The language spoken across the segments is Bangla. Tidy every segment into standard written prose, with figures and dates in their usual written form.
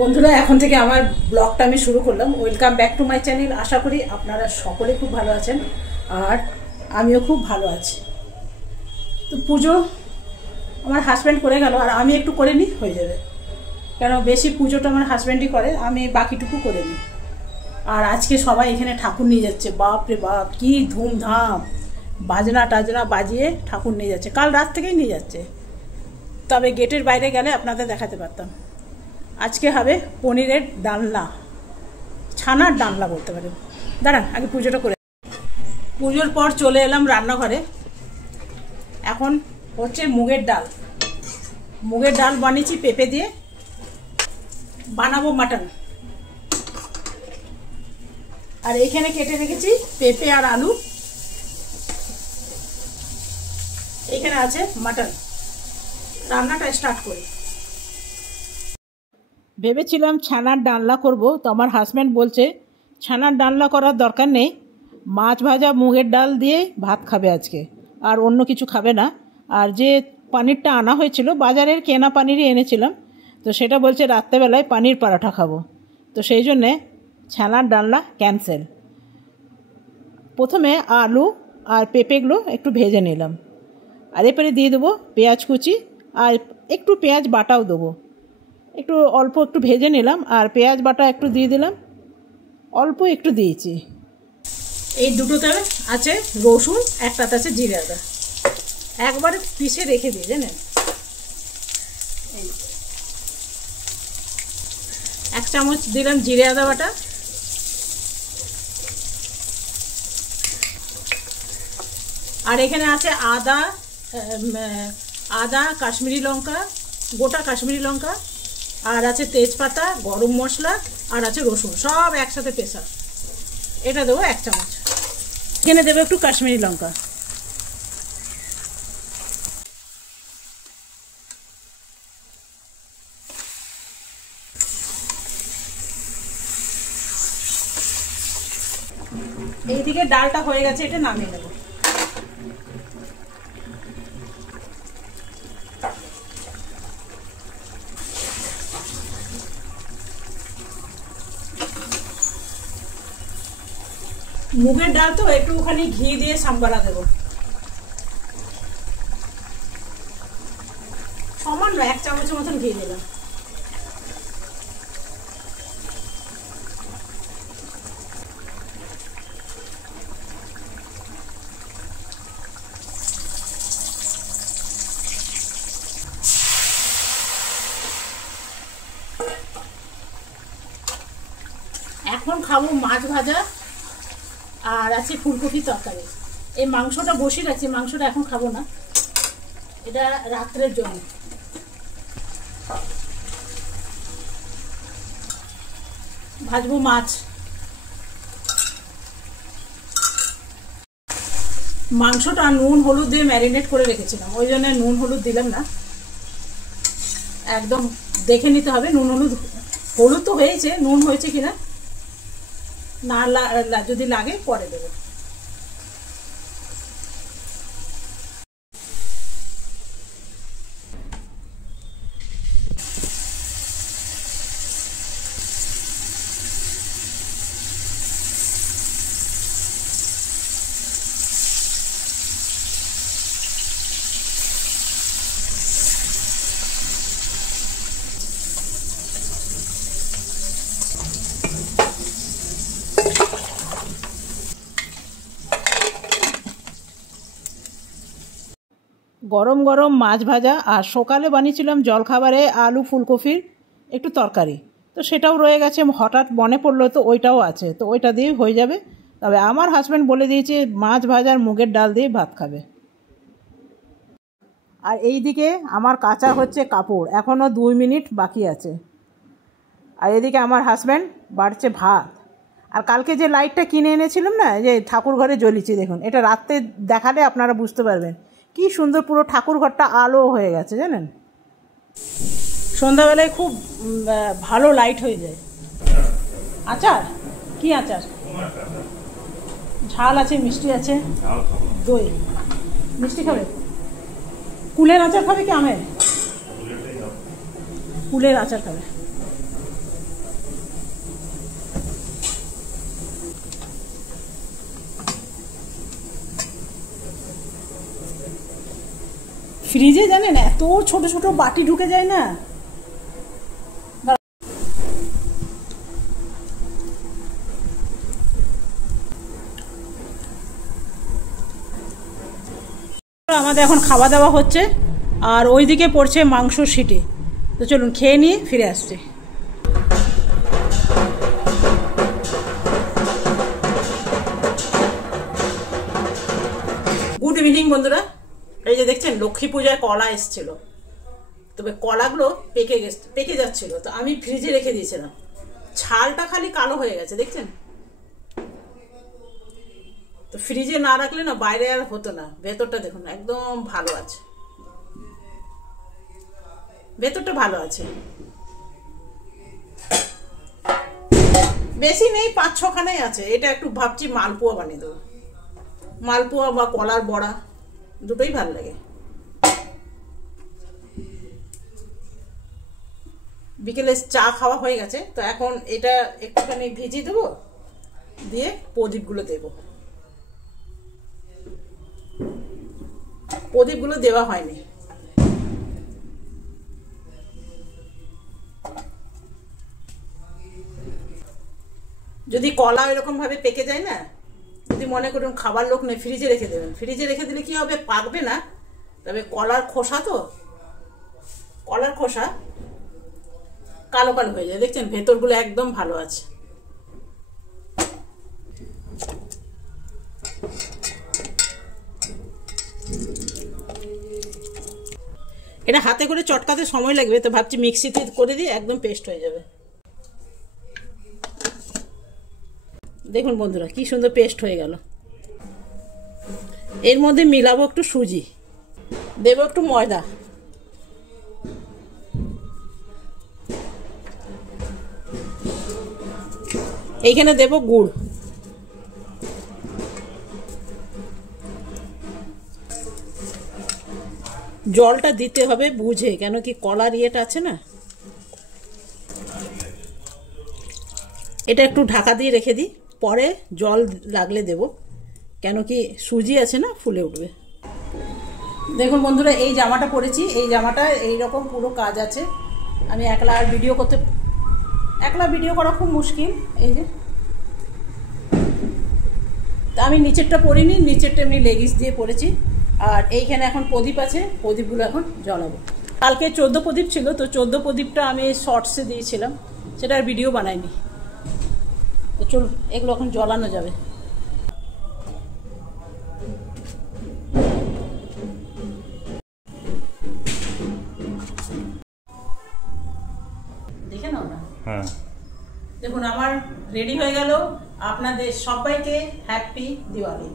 বন্ধুরা এখন থেকে আমার ব্লগটা আমি শুরু করলাম। ওয়েলকাম ব্যাক টু মাই চ্যানেল। আশা করি আপনারা সকলে খুব ভালো আছেন আর আমিও খুব ভালো আছি। তো পুজো আমার হাজব্যান্ড করে গেল আর আমি একটু করে নিই, হয়ে যাবে। কেন বেশি পুজোটা আমার হাজব্যান্ডই করে, আমি বাকিটুকু করে নিই। আর আজকে সবাই এখানে ঠাকুর নিয়ে যাচ্ছে, বাপ রে বাপ কি ধুমধাম, বাজনা টাজনা বাজিয়ে ঠাকুর নিয়ে যাচ্ছে। কাল রাত থেকেই নিয়ে যাচ্ছে, তবে গেটের বাইরে গেলে আপনাদের দেখাতে পারতাম। আজকে হবে পনিরের ডালনা, ছানার ডালনা বলতে পারেন। দাঁড়ান আগে পুজোটা করে। পুজোর পর চলে এলাম রান্নাঘরে। এখন হচ্ছে মুগের ডাল। মুগের ডাল বানিয়েছি পেঁপে দিয়ে, বানাবো মাটন। আর এইখানে কেটে রেখেছি পেঁপে আর আলু, এখানে আছে মাটন। রান্নাটা স্টার্ট করি। ভেবেছিলাম ছানার ডালনা করব, তো আমার হাজব্যান্ড বলছে ছানার ডালনা করার দরকার নেই, মাছ ভাজা মুগের ডাল দিয়ে ভাত খাবে আজকে, আর অন্য কিছু খাবে না। আর যে পানিরটা আনা হয়েছিল, বাজারের কেনা পানিরই এনেছিলাম, তো সেটা বলছে রাত্রেবেলায় পানির পরাঠা খাবো। তো সেই জন্যে ছানার ডালনা ক্যান্সেল। প্রথমে আলু আর পেঁপেগুলো একটু ভেজে নিলাম, আর এরপরে দিয়ে দেবো পেঁয়াজ কুচি, আর একটু পেঁয়াজ বাটাও দেবো। একটু অল্প একটু ভেজে নিলাম, আর পেঁয়াজ বাটা একটু দিয়ে দিলাম, অল্প একটু দিয়েছি। এই দুটোতে আছে রসুন, একটাতে আছে জিরে আদা, একবারে পিষে রেখে দিই জানেন। এক চামচ দিলাম জিরে আদা বাটা, আর এখানে আছে আদা কাশ্মীরি লঙ্কা, গোটা কাশ্মীরি লঙ্কা, আর আছে তেজপাতা, গরম মশলা, আর আছে রসুন, সব একসাথে পেশা। এটা দেবো এক চামচ। এখানে দেবো একটু কাশ্মীরি লঙ্কা। এইদিকে ডালটা হয়ে গেছে, এটা নামিয়ে নেব। মুগের ডাল তো একটুখানি ঘি দিয়ে সাম্বালা দেবো, সামান্য এক চামচের মতন ঘি দিলাম। এখন খাবো মাছ ভাজা, আর আছে ফুলকপি তরকারি। এই মাংসটা বসিয়ে রাখছি, মাংসটা এখন খাবো না, এটা রাত্রের জন্য। ভাজবো মাছ। মাংসটা নুন হলুদ দিয়ে ম্যারিনেট করে রেখেছিলাম, ওই জন্য নুন হলুদ দিলাম না। একদম দেখে নিতে হবে নুন হলুদ তো হয়েছে, নুন হয়েছে কিনা, না যদি লাগে পরে দেবো। গরম গরম মাছ ভাজা, আর সকালে বানিয়েছিলাম জলখাবারে আলু ফুলকপির একটু তরকারি, তো সেটাও রয়ে গেছে। হঠাৎ মনে পড়লো তো ওইটাও আছে, তো ওইটা দিয়েই হয়ে যাবে। তবে আমার হাজব্যান্ড বলে দিয়েছে মাছ ভাজার মুগের ডাল দিয়ে ভাত খাবে। আর এই দিকে আমার কাঁচা হচ্ছে কাপড়, এখনও 2 মিনিট বাকি আছে। আর এদিকে আমার হাজব্যান্ড বাড়ছে ভাত। আর কালকে যে লাইটটা কিনে এনেছিলাম না, যে ঠাকুর ঘরে জ্বলিয়েছি, দেখুন এটা রাত্রে দেখালে আপনারা বুঝতে পারবেন কি সুন্দর পুরো ঠাকুর ঘরটা আলো হয়ে গেছে জানেন। সন্ধ্যাবেলায় খুব ভালো লাইট হয়ে যায়। আচার কি আচার? ঝাল আছে, মিষ্টি আছে, দই। মিষ্টি খাবে? কুলের আচার খাবে কি আমের? কুলের আচার খাবে। ফ্রিজে জানেন এত ছোট ছোট বাটি ঢুকে যায় না। আমাদের এখন খাওয়া দাওয়া হচ্ছে আর ওইদিকে পড়ছে মাংস সিটি। তো চলুন খেয়ে নিয়ে ফিরে আসছি। গুড ইভিনিং বন্ধুরা। এই যে দেখছেন লক্ষ্মী পূজায় কলা এসেছিল, তবে কলাগুলো পেকে যাচ্ছিল, তো আমি ফ্রিজে রেখে দিয়েছিলাম। ছালটা খালি কালো হয়ে গেছে দেখছেন। তো ফ্রিজে না রাখলে না বাইরে আর হতো না। ভেতরটা দেখুন একদম ভালো আছে, ভেতরটা ভালো আছে। বেশি নেই, 5-6 খানাই আছে। এটা একটু ভাবছি মালপোয়া বানিয়ে দেবো। মালপোয়া বা কলার বড়া দুটোই ভালো লাগে। বিকেলে চা খাওয়া হয়ে গেছে, তো এখন এটা একটুখানি ভিজিয়ে দেবো, দিয়ে প্রদীপগুলো দেবো। প্রদীপগুলো দেওয়া হয়নি। যদি কলা এরকম ভাবে পেকে যায় না, যদি মনে করুন খাবার লোক নেই, ফ্রিজে রেখে দেবেন। ফ্রিজে রেখে দিলে কি হবে, পাকবে না। তবে কলার খোসা তো, কলার খোসা কালো কালো হয়ে যায় দেখছেন, ভেতরগুলো একদম ভালো আছে। এটা হাতে করে চটকাতে সময় লাগবে, তো ভাবছি মিক্সিতে করে দিয়ে একদম পেস্ট হয়ে যাবে। দেখুন বন্ধুরা কি সুন্দর পেস্ট হয়ে গেল। এর মধ্যে মিলাবো একটু সুজি, দেবো একটু ময়দা, এইখানে দেব গুড়, জলটা দিতে হবে বুঝে, কেন কি কলার ইয়েটা আছে না। এটা একটু ঢাকা দিয়ে রেখে দিই, পরে জল লাগলে দেব, কেন কি সুজি আছে না, ফুলে উঠবে। দেখুন বন্ধুরা এই জামাটা পরেছি, এই জামাটা এইরকম পুরো কাজ আছে। আমি একলা ভিডিও করা খুব মুশকিল। এই যে তা আমি নিচেরটা পরিনি, নিচেরটা এমনি লেগিস দিয়ে পরেছি। আর এইখানে এখন প্রদীপ আছে, প্রদীপগুলো এখন জ্বালাবো। কালকে 14 প্রদীপ ছিল, তো 14 প্রদীপটা আমি শর্টসে দিয়েছিলাম, সেটা আর ভিডিও বানাইনি। তো চলুন এগুলো এখন জ্বালানো যাবে। দেখে নাও না। হ্যাঁ দেখুন আমার রেডি হয়ে গেল। আপনাদের সবাইকে হ্যাপি দিওয়ালি।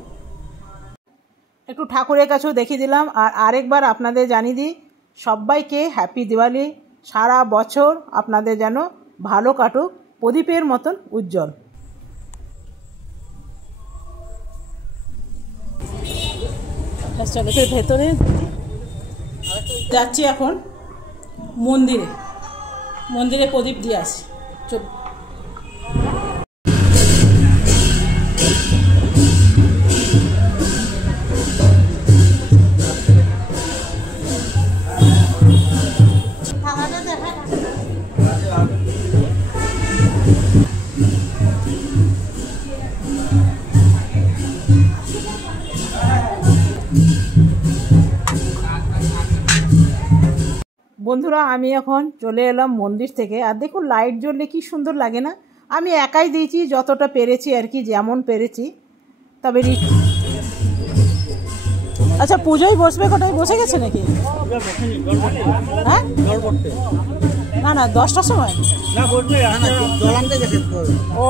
একটু ঠাকুরের কাছেও দেখিয়ে দিলাম, আর আরেকবার আপনাদের জানিয়ে দিই সবাইকে হ্যাপি দিওয়ালি। সারা বছর আপনাদের যেন ভালো কাটুক, প্রদীপের মতন উজ্জ্বল। চলো ভেতরে যাচ্ছি এখন মন্দিরে প্রদীপ দিয়ে আসি। চল বন্ধুরা, আমি এখন চলে এলাম মন্দির থেকে। আর দেখুন লাইট জ্বললে কি সুন্দর লাগে না। আমি একাই দিয়েছি যতটা পেরেছি আর কি, যেমন পেরেছি। তবে আচ্ছা পুজোয় বসবে কটায়, বসে গেছে নাকি? হ্যাঁ না না 10টার সময় ও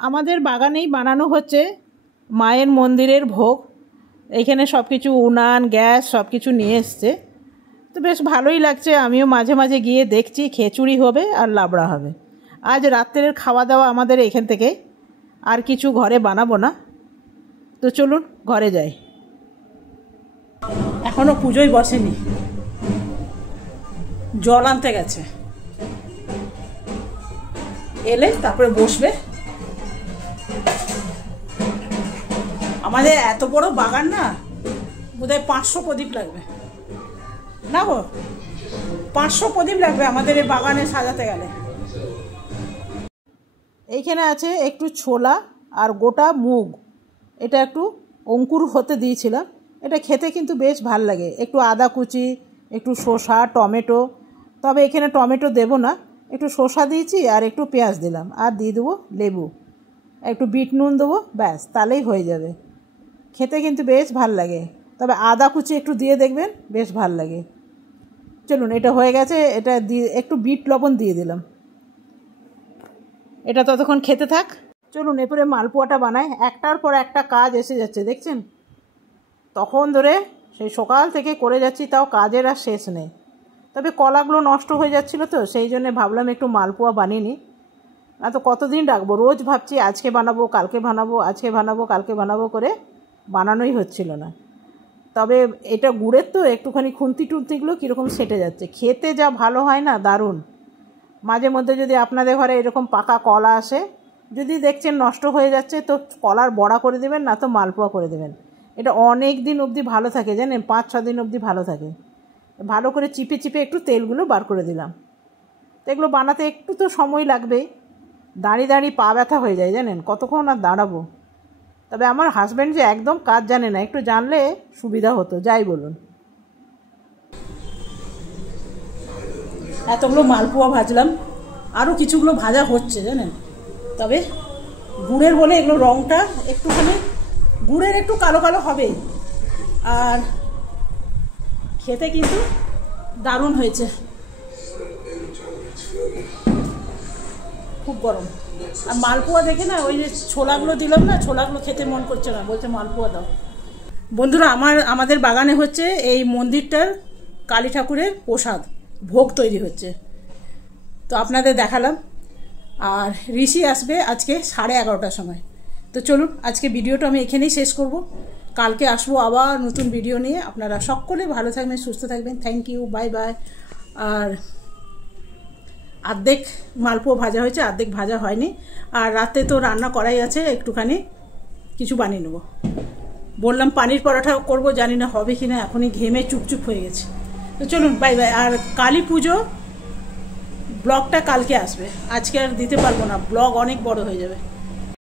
আমাদের বাগানেই বানানো হচ্ছে মায়ের মন্দিরের ভোগ। এইখানে সব কিছু উনান গ্যাস সব কিছু নিয়ে এসছে, তো বেশ ভালোই লাগছে। আমিও মাঝে মাঝে গিয়ে দেখছি, খিচুড়ি হবে আর লাবড়া হবে। আজ রাত্রের খাওয়া দাওয়া আমাদের এখান থেকে, আর কিছু ঘরে বানাবো না। তো চলুন ঘরে যাই। এখনও পুজোই বসেনি। জল আনতে গেছে, এলে তারপরে বসবে। আমাদের এত বড় বাগান না, বোধহয় 500 প্রদীপ লাগবে না গো, 500 প্রদীপ লাগবে আমাদের এই বাগানে সাজাতে গেলে। এইখানে আছে একটু ছোলা আর গোটা মুগ, এটা একটু অঙ্কুর হতে দিয়েছিলাম। এটা খেতে কিন্তু বেশ ভাল লাগে। একটু আদা কুচি, একটু শসা, টমেটো, তবে এখানে টমেটো দেব না, একটু শসা দিয়েছি আর একটু পেঁয়াজ দিলাম, আর দিয়ে দেবো লেবু, একটু বিট নুন দেবো, ব্যাস তাহলেই হয়ে যাবে। খেতে কিন্তু বেশ ভাল লাগে, তবে আদা কুচি একটু দিয়ে দেখবেন, বেশ ভাল লাগে। চলুন, এটা হয়ে গেছে, এটা দিয়ে একটু বিট লবণ দিয়ে দিলাম, এটা ততক্ষণ খেতে থাক। চলুন এরপরে মালপোয়াটা বানাই। একটার পর একটা কাজ এসে যাচ্ছে, দেখছেন? তখন ধরে সেই সকাল থেকে করে যাচ্ছি, তাও কাজের আর শেষ নেই। তবে কলাগুলো নষ্ট হয়ে যাচ্ছিলো, তো সেই জন্য ভাবলাম একটু মালপোয়া বানিয়ে নিই। না তো কতদিন রাখবো, রোজ ভাবছি আজকে বানাবো, কালকে বানাবো, আজকে বানাবো, কালকে বানাবো করে বানানোই হচ্ছিল না। তবে এটা গুড়ের তো একটুখানি খুন্তি টুন্তিগুলো কীরকম সেটে যাচ্ছে, খেতে যা ভালো হয় না, দারুণ। মাঝে মধ্যে যদি আপনাদের ঘরে এরকম পাকা কলা আসে, যদি দেখছেন নষ্ট হয়ে যাচ্ছে, তো কলার বড়া করে দেবেন, না তো মালপোয়া করে দেবেন। এটা অনেক দিন অবধি ভালো থাকে, জানেন, 5-6 দিন অবধি ভালো থাকে। ভালো করে চিপে চিপে একটু তেলগুলো বার করে দিলাম। তো এগুলো বানাতে একটু তো সময় লাগবেই, দাঁড়িয়ে দাঁড়িয়ে পা ব্যথা হয়ে যায়, জানেন, কতক্ষণ আর দাঁড়াবো। তবে আমার হাজব্যান্ড যে একদম কাজ জানে না, একটু জানলে সুবিধা হতো, যাই বলুন। এতগুলো মালপোয়া ভাজলাম, আরও কিছুগুলো ভাজা হচ্ছে, জানেন। তবে গুড়ের বলে এগুলো রঙটা একটুখানি গুড়ের একটু কালো কালো হবে, আর খেতে কিন্তু দারুণ হয়েছে। খুব গরম। আর মালপোয়া দেখে না, ওই যে ছোলাগুলো দিলাম না, ছোলাগুলো খেতে মন করছে না, বলছে মালপোয়া দাও। বন্ধুরা, আমাদের বাগানে হচ্ছে এই মন্দিরটার কালী ঠাকুরের প্রসাদ ভোগ তৈরি হচ্ছে, তো আপনাদের দেখালাম। আর ঋষি আসবে আজকে 11:30টার সময়। তো চলুন, আজকে ভিডিওটা আমি এখানেই শেষ করব। কালকে আসবো আবার নতুন ভিডিও নিয়ে। আপনারা সকলে ভালো থাকবেন, সুস্থ থাকবেন। Thank you, bye bye. আর অর্ধেক মালপোয়া ভাজা হয়েছে, অর্ধেক ভাজা হয়নি। আর রাতে তো রান্না করাই আছে, একটুখানি কিছু বানিয়ে নেবো। বললাম পানির পরোটা করবো, জানি না হবে কি না, এখনই ঘেমে চুপচুপ হয়ে গেছে। তো চলুন, বাই বাই। আর কালী পুজো ব্লগটা কালকে আসবে, আজকে আর দিতে পারবো না, ব্লগ অনেক বড় হয়ে যাবে।